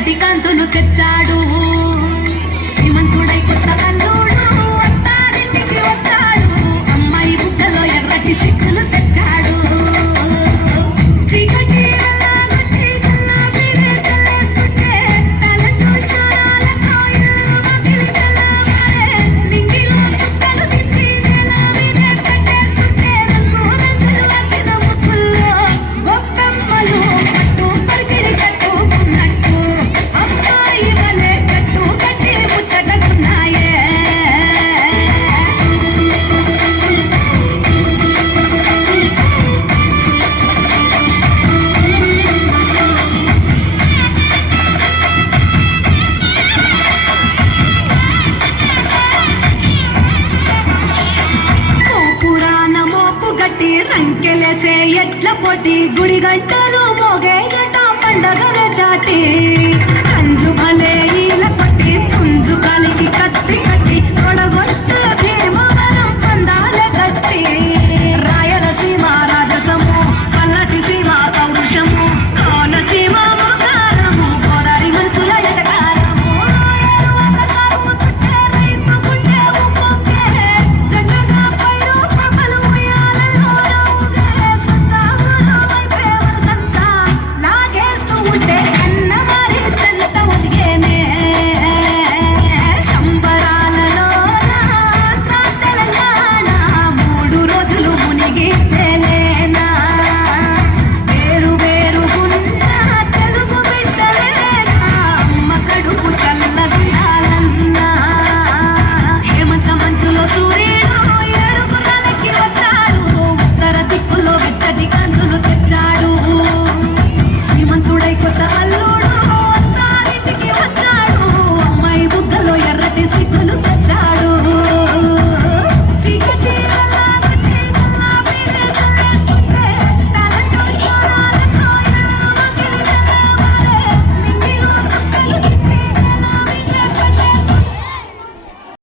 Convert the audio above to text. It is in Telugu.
చక్కటి కాంతులు తెచ్చాడు. శ్రీమంతుడై కొత్త కల్లుడు అత్తారింటికి వచ్చాడు. అమ్మాయి బుట్టలో ఎర్రటి సిక్కులు తెచ్చాడు. చీకటి వెళ్ళగొట్టి కల్లాపిరే కల్లేస్తుంటే తలతో స్నానాలతో ఇల్లు తెలవారే. నింగిలో చుక్కలు తెచ్చి నేల మీద కట్టేస్తుంటే రంగు రంగులు అద్దిన ముక్కుల్లో గొప్పెమ్మలు పట్టు పరికిడి కట్టుకున్నట్టు అమ్మాయి వలె కట్టు కట్టి ముచ్చటకున్నాయే. పురాణ మోపు గట్టి రంకెలేసే ఎట్ల పోటీ గుడి గంటలు మోగే జట పండగల చాటి.